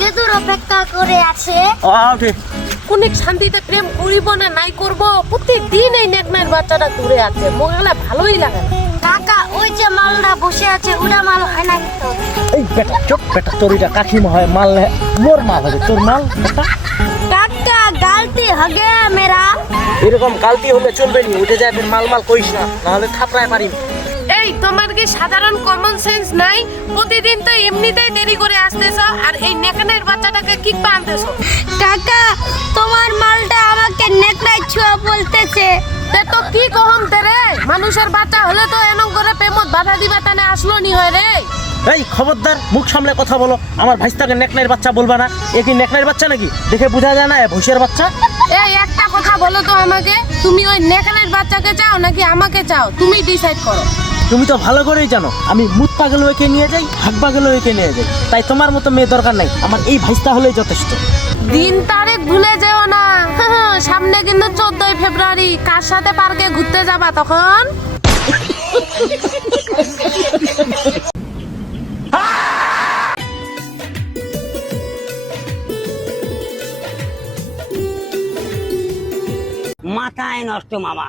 যেদুর অপেক্ষা করে আছে। ঠিক কোন শান্তিতে প্রেম করিব না নাই করব, প্রতিদিন এই নেকনার বাচ্চাটা দূরে আছে, মোগলা ভালোই লাগে না। কাকা ওই যে মালটা বসে আছে ওটা মাল হয় না কিন্তু। এই বেটা চুপ, বেটা তোর এটা কাকিমা হয়, মাল মোর মাল হবে, তোর মাল বেটা। কাকা গালতি হগে মেরা। এরকম গালতি হলে চলবে নি, উঠে যায়, মাল মাল কইস না, নাহলে থাপড়ায় পারিম। এই তোমার কি সাধারণ কমন সেন্স নাই? প্রতিদিন তো এমনিতেই দেরি করে আসতেছো, আর এই নেকনের বাচ্চাটাকে কি আনতেছো? কাকা তোমার মালটা আমাকে নেকড়াই ছুয়া বলতেছে। তে তো কি কহম তেরে, মানুষের বাচ্চা হলে তো এমন করে প্রেমত বাধা দিবা তানে আসলো নি হয় রে। এই খবরদার, মুখ সামলে কথা বলো। আমার ভাইস্তাকে নেকনের বাচ্চা বলবা না। এ কি নেকনের বাচ্চা নাকি? দেখে বোঝা যায় না এ ভৈষের বাচ্চা। এই একটা কথা বলো তো আমাকে, তুমি ওই নেকনের বাচ্চাকে চাও নাকি আমাকে চাও? তুমি ডিসাইড করো। তুমি তো ভালো করেই জানো আমি মুত পাগল একে নিয়ে যাই, হাক পাগল একে নিয়ে যাই, তাই তোমার মতো মেয়ে দরকার নাই, আমার এই ভাইস্তা হলেই যথেষ্ট। দিন তারিখ ভুলে যেও না। সামনে কিন্তু 14ই ফেব্রুয়ারি, কার সাথে পার্কে ঘুরতে যাবা তখন? মাথায় নষ্ট মামা।